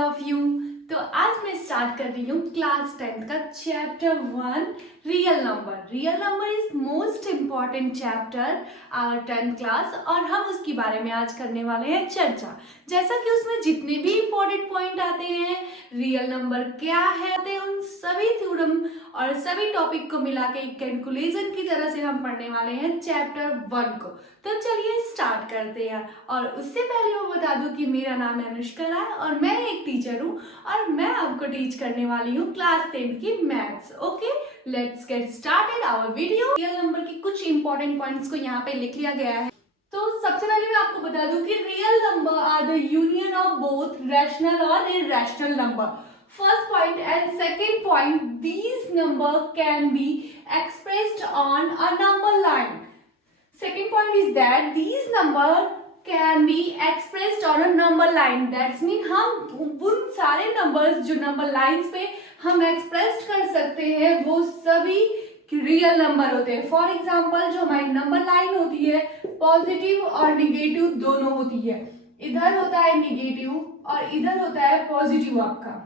Of you. तो आज मैं स्टार्ट कर रही हूँ क्लास 10th का chapter 1 real number. Real number is most important chapter our 10th class और हम उसके बारे में आज करने वाले हैं चर्चा। जैसा कि उसमें जितने भी इम्पोर्टेंट पॉइंट आते हैं, रियल नंबर क्या है, उन सभी थ्योरम और सभी टॉपिक को मिला के एक कैलकुलेशन की तरह से हम पढ़ने वाले हैं चैप्टर 1 को। तो चलिए स्टार्ट करते हैं। और उससे पहले मैं बता दूं कि मेरा नाम है अनुष्का राय और मैं एक टीचर हूँ और मैं आपको टीच करने वाली हूँ क्लास 10 की maths. Okay, let's get started our video. Real number के कुछ इंपॉर्टेंट पॉइंट्स को यहाँ पे लिख लिया गया है। तो सबसे पहले मैं आपको बता दूं कि real number are the union of both rational और irrational number. First point and second point, these number can be expressed on a number line. Second point is that these number can be expressed on a number line. That's mean हम उन सारे numbers जो number lines पे हम express कर सकते हैं वो सभी रियल नंबर होते हैं। फॉर एग्जाम्पल जो हमारी नंबर लाइन होती है पॉजिटिव और निगेटिव दोनों होती है। इधर होता है निगेटिव और इधर होता है पॉजिटिव आपका,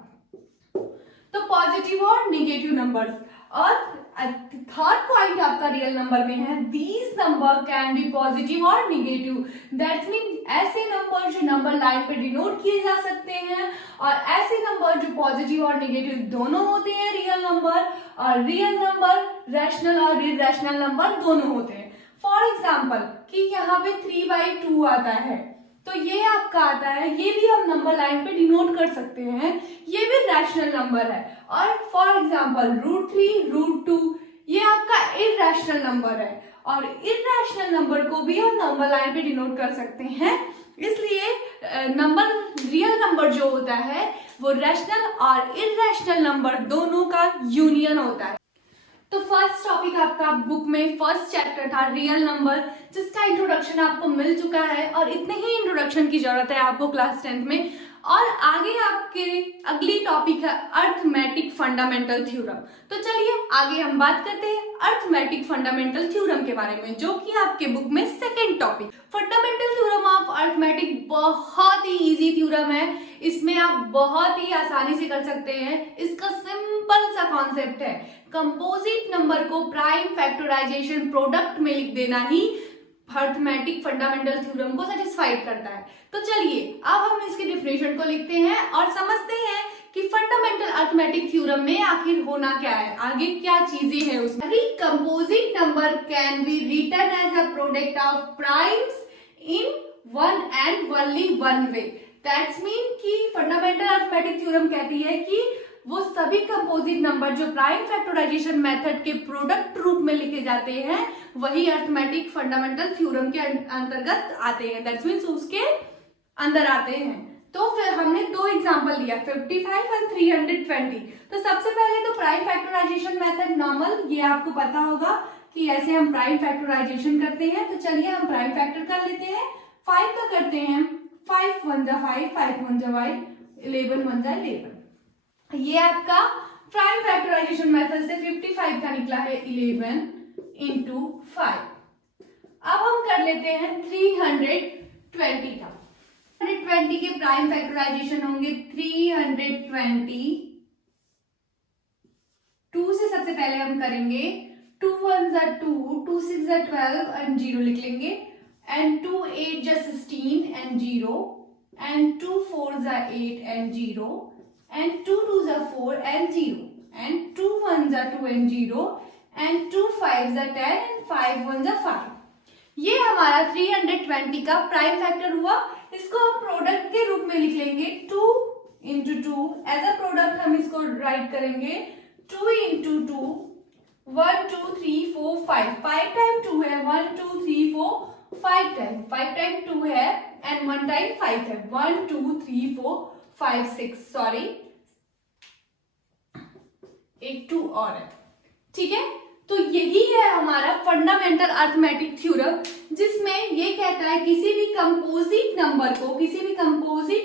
तो पॉजिटिव और निगेटिव नंबर्स। और थर्ड पॉइंट आपका रियल नंबर में है these number can B positive और निगेटिव। दैट्स मीन ऐसे नंबर जो नंबर लाइन पे डिनोट किए जा सकते हैं और ऐसे नंबर जो पॉजिटिव और निगेटिव दोनों होते हैं रियल नंबर, और रियल नंबर रैशनल और इरैशनल नंबर दोनों होते हैं। फॉर एग्जाम्पल कि यहाँ पे 3/2 आता है तो ये आपका आता है, ये भी हम नंबर लाइन पे डिनोट कर सकते हैं, ये भी रैशनल नंबर है। और फॉर एग्जांपल √3 √2 ये आपका इरैशनल नंबर है और इरैशनल नंबर को भी हम नंबर लाइन पे डिनोट कर सकते हैं। इसलिए नंबर रियल नंबर जो होता है वो रैशनल और इरैशनल नंबर दोनों का यूनियन होता है। तो फर्स्ट टॉपिक आपका बुक में फर्स्ट चैप्टर था रियल नंबर, जिसका इंट्रोडक्शन आपको मिल चुका है और इतने ही इंट्रोडक्शन की जरूरत है आपको क्लास 10th में। और आगे आपके अगली टॉपिक है अर्थमेटिक फंडामेंटल थ्योरम। तो चलिए आगे हम बात करते हैं अर्थमेटिक फंडामेंटल थ्योरम के बारे में, जो कि आपके बुक में second topic. Fundamental theorem of arithmetic बहुत ही इजी थ्योरम है, इसमें आप बहुत ही आसानी से कर सकते हैं। इसका सिंपल सा कॉन्सेप्ट है, कंपोजिट नंबर को प्राइम फैक्टराइजेशन प्रोडक्ट में लिख देना ही अर्थमेटिक फंडामेंटल थ्योरम को सेटिस्फाइड करता है। तो चलिए अब हम इसके डिफिनेशन को लिखते हैं और समझते हैं कि फंडामेंटल अर्थमेटिक थ्योरम में आखिर होना क्या है, आगे क्या चीजें हैं उसमें। Composite number can be written as a product of primes in one and only one way. That's mean कि फंडामेंटल अर्थमेटिक थ्योरम कहती है कि वो सभी कंपोजिट नंबर जो प्राइम फैक्टराइजेशन मेथड के प्रोडक्ट रूप में लिखे जाते हैं वही अर्थमेटिक फंडामेंटल थ्योरम के अंतर्गत आते हैं। दैट्स मीन्स उसके अंदर आते हैं। तो फिर हमने दो एग्जांपल लिया 55 और 320। तो सबसे पहले तो प्राइम फैक्टराइजेशन मेथड नॉर्मल, ये आपको पता होगा कि ऐसे हम प्राइम फैक्टराइजेशन करते हैं। तो चलिए हम प्राइम फैक्टर कर लेते हैं। 5 का करते हैं 5 1 जा 5, 5 1 जा 5, 11 1 जा 11। ये आपका प्राइम फैक्टराइजेशन मेथड से 55 का निकला है 11 इंटू 5। अब हम कर लेते हैं 320 का। 320 के प्राइम फैक्टराइजेशन होंगे 320। 2 से सबसे पहले हम करेंगे 2 1 जा 2, 2 6 जा 12 एंड 0 लिख लेंगे, एंड 2 8 जा 16 एंड 0, एंड 2 4 जा 8 एंड 0, and 2 2 जा 4 and 0, and 2 1 जा 2 and 0, and 2 5 जा 10 and 5 1 जा 5। ये हमारा 320 का प्राइम फैक्टर हुआ। इसको हम प्रोडक्ट के रूप में लिख लेंगे 2 इंटू 2। एज अ प्रोडक्ट हम इसको राइट करेंगे 2 इंटू 2, 1 2 3 4 5, 5 टाइम 2 है 1 2 3 4 5 टाइम, 5 टाइम 2 है एंड 1 टाइम 5 है 1 2 3 4 5 6, सॉरी एक 2 और है, ठीक है। तो यही है हमारा फंडामेंटल अर्थमेटिक थ्योरम, जिसमें ये कहता है किसी भी कंपोजिट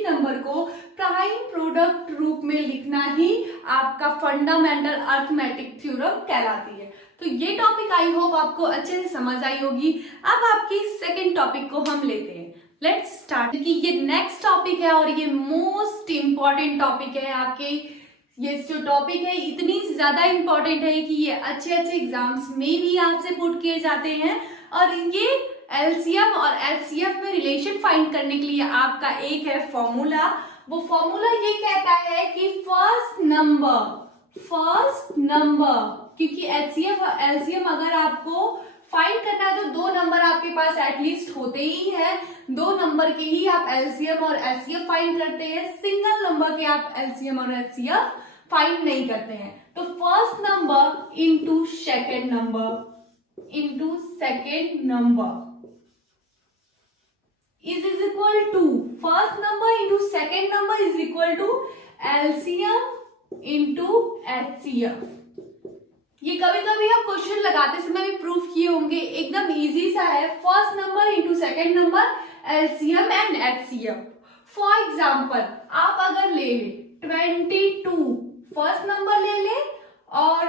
नंबर को प्राइम प्रोडक्ट रूप में लिखना ही आपका फंडामेंटल अर्थमेटिक थ्योरम कहलाती है। तो ये टॉपिक आई होप आपको अच्छे से समझ आई होगी। अब आपकी सेकेंड टॉपिक को हम लेते हैं। Let's start. कि ये नेक्स्ट टॉपिक है और ये मोस्ट इम्पॉर्टेंट टॉपिक है आपके। ये जो टॉपिक है इतनी ज्यादा इम्पोर्टेंट है कि ये अच्छे अच्छे एग्जाम्स में भी आपसे पुट किए जाते हैं। और ये एलसीएम और एचसीएफ में रिलेशन फाइंड करने के लिए आपका एक है फॉर्मूला। वो फॉर्मूला ये कहता है कि फर्स्ट नंबर, क्योंकि एचसीएफ और एलसीएम अगर आपको फाइंड करना है तो दो नंबर आपके पास एटलीस्ट होते ही है। दो नंबर के ही आप एलसीएम और एचसीएफ फाइंड करते हैं, सिंगल नंबर के आप एलसीएम और एचसीएफ फाइंड नहीं करते हैं। तो first number into second number is equal to first number into second number is equal to LCM into HCF। ये कभी कभी आप क्वेश्चन लगाते समय भी प्रूफ किए होंगे, एकदम इजी सा है। First number into second number LCM and HCF। For example आप अगर ले ले 22 फर्स्ट नंबर ले ले और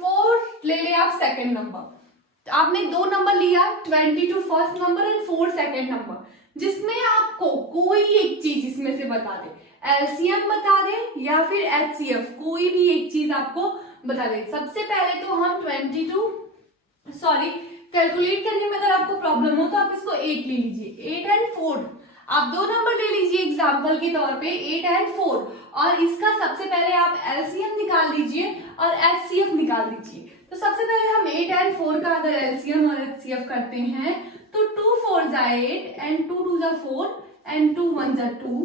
4 ले ले आप सेकेंड नंबर। आपने दो नंबर लिया, 22 first number and 4 second number, जिसमें आपको कोई एक चीज इसमें से बता दे, एलसीएम बता दे या फिर एचसीएफ, कोई भी एक चीज आपको बता दे। सबसे पहले तो हम कैलकुलेट करने में अगर आपको प्रॉब्लम हो तो आप इसको 8 ले लीजिए, 8 एंड 4। आप दो नंबर ले लीजिए एग्जाम्पल के तौर पे 8 एंड 4, और इसका सबसे पहले आप एलसीएम निकाल लीजिए और एचसीएफ निकाल लीजिए। तो सबसे पहले हम 8 एंड 4 का अगर एलसीएम और एचसीएफ करते हैं तो 2 4 जा 8 एंड 2 2 जा 4 एंड 2 1 जा 2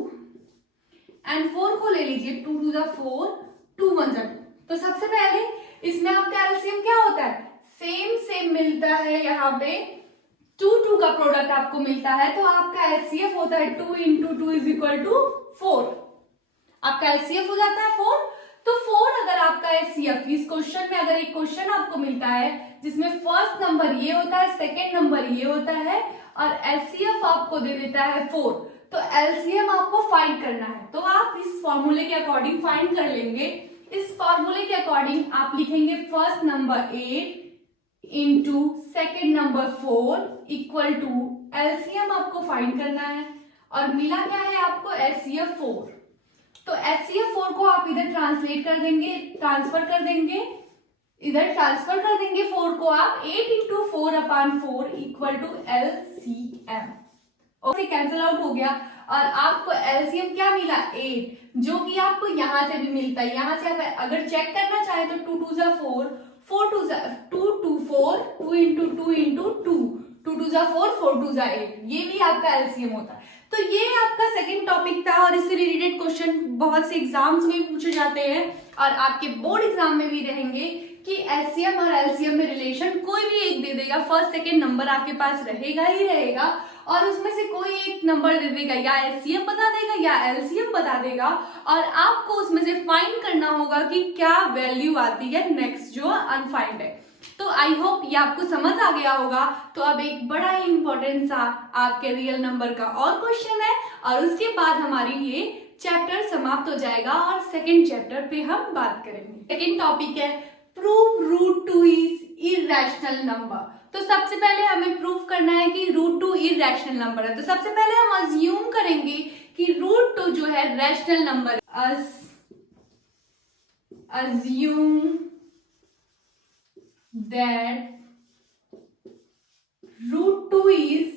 एंड 4 को ले लीजिए, 2 2 जा 4 2 1 जा 2। तो सबसे पहले इसमें आपका एलसीएम क्या होता है, सेम मिलता है, यहाँ पे 2 2 का प्रोडक्ट आपको मिलता है, तो आपका एचसीएफ होता है 2 इंटू 2 इज इक्वल टू 4। आपका एचसीएफ हो जाता है 4। तो 4 अगर आपका एचसीएफ, इस क्वेश्चन में अगर एक क्वेश्चन आपको मिलता है जिसमें फर्स्ट नंबर ये होता है, सेकेंड नंबर ये होता है और एचसीएफ आपको दे देता है 4, तो एलसीएम आपको फाइंड करना है। तो आप इस फॉर्मूले के अकॉर्डिंग फाइंड कर लेंगे। इस फॉर्मूले के अकॉर्डिंग आप लिखेंगे first number 8 into second number 4 equal to LCM आपको फाइंड करना है और मिला क्या है आपको, एचसीएफ 4। तो HCF 4 को आप इधर ट्रांसफर कर देंगे, इधर ट्रांसफर कर देंगे 4 को आप 8 into 4 upon 4 equal to LCM। Okay, cancel out हो गया और आपको LCM क्या मिला, 8, जो कि आपको यहां से भी मिलता है। यहां से आप अगर चेक करना चाहे तो 2 2 जा 4, 4 2 जा 2 2 4, 2 इंटू 2 इंटू 2, 2 2 जा 4, 4 2 जा 8, ये भी आपका LCM होता है। तो ये आपका सेकंड टॉपिक था और इससे रिलेटेड क्वेश्चन बहुत से एग्जाम्स में पूछे जाते हैं और आपके बोर्ड एग्जाम में भी रहेंगे कि एचसीएम और एलसीएम में रिलेशन कोई भी एक दे देगा, फर्स्ट सेकंड नंबर आपके पास रहेगा ही रहेगा और उसमें से कोई एक नंबर दे देगा, या एचसीएम बता देगा या एलसीएम बता देगा, और आपको उसमें से फाइंड करना होगा कि क्या वैल्यू आती है नेक्स्ट जो अनफाइंड है। तो आई होप ये आपको समझ आ गया होगा। तो अब एक बड़ा ही इंपॉर्टेंट सा आपके रियल नंबर का और क्वेश्चन है और उसके बाद हमारी ये चैप्टर समाप्त हो जाएगा और सेकंड चैप्टर पे हम बात करेंगे। सेकंड टॉपिक है prove root 2 is irrational number. तो सबसे पहले हमें प्रूव करना है कि रूट 2 इररेशनल नंबर है। तो सबसे पहले हम अज्यूम करेंगे कि रूट 2 जो है रैशनल नंबर है। Assume that root 2 is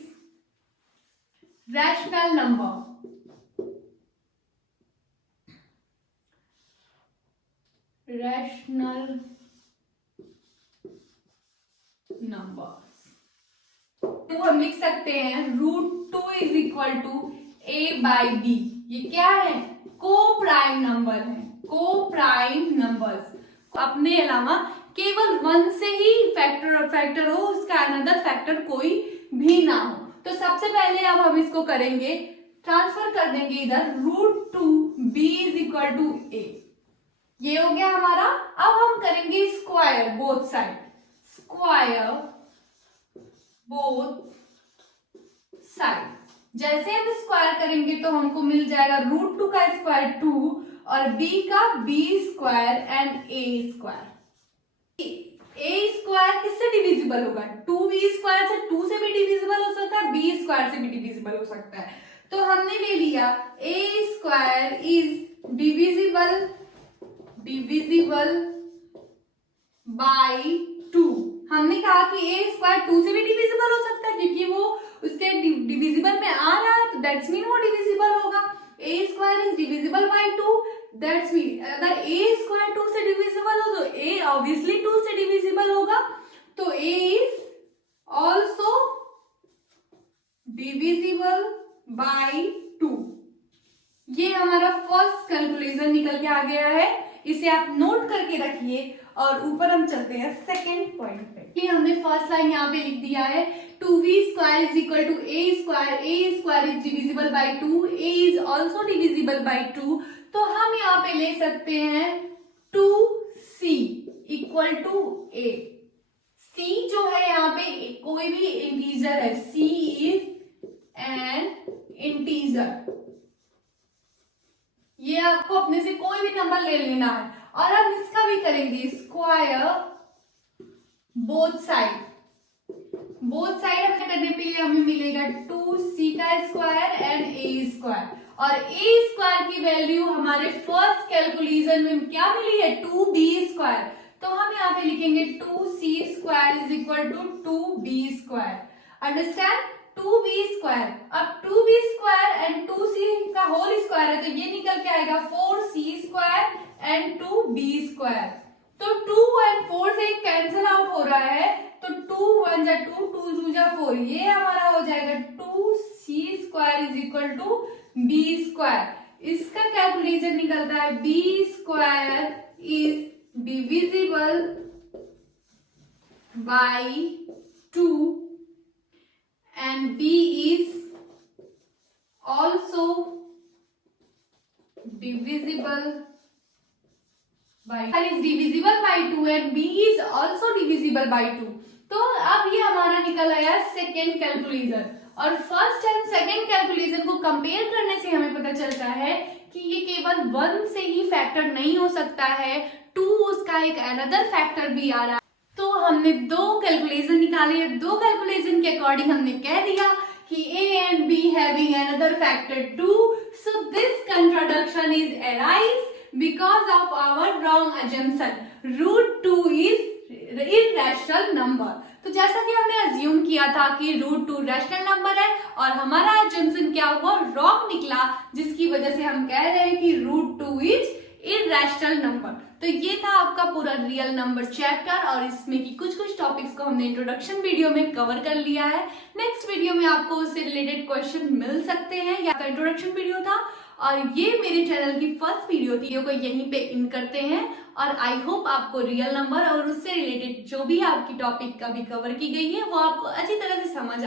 rational number. Rational numbers. तो हम लिख सकते हैं root 2 is equal to a/b। ये क्या है, को प्राइम नंबर है, को प्राइम नंबर्स। अपने अलावा केवल 1 से ही फैक्टर हो, उसका अनदर फैक्टर कोई भी ना हो। तो सबसे पहले अब हम इसको करेंगे, ट्रांसफर कर देंगे इधर root 2 b is equal to a। ये हो गया हमारा। अब हम करेंगे square both side, square both side. जैसे हम स्क्वायर करेंगे तो हमको मिल जाएगा रूट 2 का स्क्वायर 2 और b का b square and a square. A square किससे डिविजिबल होगा, 2b स्क्वायर से, 2 से भी डिविजिबल हो सकता है, b स्क्वायर से भी डिविजिबल हो सकता है। तो हमने ले लिया ए स्क्वायर इज डिविजिबल बाय 2। हमने कहा कि ए स्क्वायर 2 से भी डिविजिबल हो सकता है क्योंकि वो उसके डिविजिबल में आ रहा है, तो दैट्स मीन वो डिविजिबल होगा। A square is divisible by 2, that's mean अगर ए स्क्वायर 2 से डिविजिबल हो तो ए ऑब्वियसली 2 से डिविजिबल होगा, तो ए इज ऑल्सो डिविजिबल बाय 2। ये हमारा फर्स्ट कैलकुलेशन निकल के आ गया है, इसे आप नोट करके रखिए। और ऊपर हम चलते हैं सेकेंड पॉइंट पे। ये हमने फर्स्ट लाइन यहाँ पे लिख दिया है 2b square is equal to a square is divisible by 2, a is also divisible by 2। तो हम यहाँ पे ले सकते हैं 2c equal to A. c जो है यहाँ पे कोई भी इंटीजर है, c इज एन इंटीजर। ये आपको अपने से कोई भी नंबर ले लेना है और हम इसका भी करेंगे स्क्वायर बोथ साइड हमें करने पे हमें मिलेगा 2c का स्क्वायर एंड a स्क्वायर, और a स्क्वायर की वैल्यू हमारे फर्स्ट कैलकुलेशन में क्या मिली है 2b स्क्वायर। तो हम यहाँ पे लिखेंगे 2c square is equal to 2b square. Understand, 2b square. अब 2b स्क्वायर एंड 2c का होल स्क्वायर है तो ये निकल के आएगा 4c square and 2b square. तो 2 और 4 से कैंसिल आउट हो रहा है, तो 2 1 जा 2, 2 2 जा 4, ये हमारा हो जाएगा 2c square is equal to b square. इसका कैलकुलेशन निकलता है b square is divisible by 2 and b is also divisible by 2 and b is also divisible by 2। तो अब ये हमारा निकल आया सेकेंड कैलकुलेशन, और फर्स्ट एंड सेकेंड कैलकुलेशन को कंपेयर करने से हमें पता चलता है कि ये केवल 1 से ही फैक्टर नहीं हो सकता है, 2 उसका एक अनदर फैक्टर भी आ रहा है। तो हमने दो कैलकुलेशन निकाले, दो कैलकुलेशन के अकॉर्डिंग हमने कह दिया कि a and b having another factor 2, so this contradiction is arise because of our wrong assumption, root 2 is irrational number। तो जैसा कि हमने अज्यूम किया था कि रूट 2 रैशनल नंबर है और हमारा अजम्पशन क्या हुआ, रॉन्ग निकला, जिसकी वजह से हम कह रहे हैं कि रूट 2 इज इरैशनल नंबर। तो ये था आपका पूरा रियल नंबर चैप्टर, और इसमें की कुछ टॉपिक्स को हमने इंट्रोडक्शन वीडियो में कवर कर लिया है। नेक्स्ट वीडियो में आपको उससे रिलेटेड क्वेश्चन मिल सकते हैं, या इंट्रोडक्शन वीडियो था और ये मेरे चैनल की फर्स्ट वीडियो थी, को यहीं पे इन करते हैं। और आई होप आपको रियल नंबर और उससे रिलेटेड जो भी आपकी टॉपिक का भी कवर की गई है वो आपको अच्छी तरह से समझ आ